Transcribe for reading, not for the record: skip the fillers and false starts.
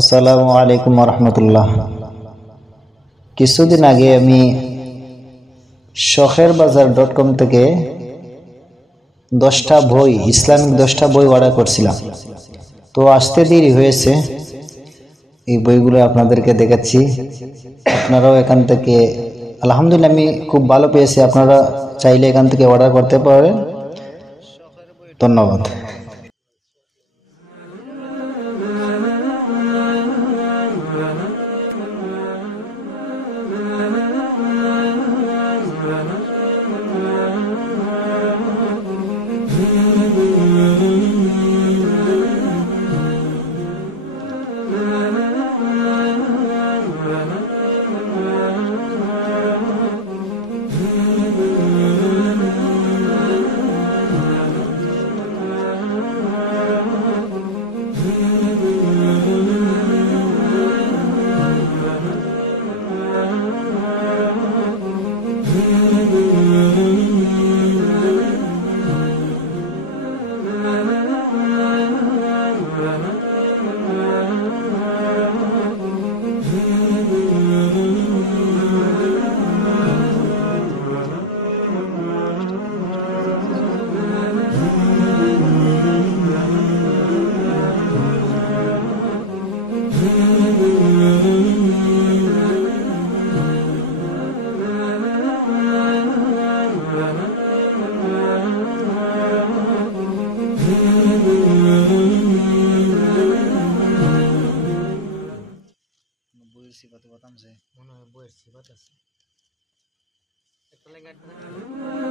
আসসালামু আলাইকুম রহমতুল্লাহ। কিছুদিন আগে আমি শখেরবাজার.com থেকে 10টা বই, ইসলামিক 10টা বই অর্ডার করছিলাম। তো আসতে দেরি হয়েছে, এই বইগুলো আপনাদেরকে দেখাচ্ছি। আপনারাও এখান থেকে আলহামদুলিল্লাহ আমি খুব ভালো পেয়েছি। আপনারা চাইলে এখান থেকে অর্ডার করতে পারেন। ধন্যবাদ। বইয়ের সিফাতে বাতাম যে মনে হয় বইয়ের সিফাত আছে একটা লাইন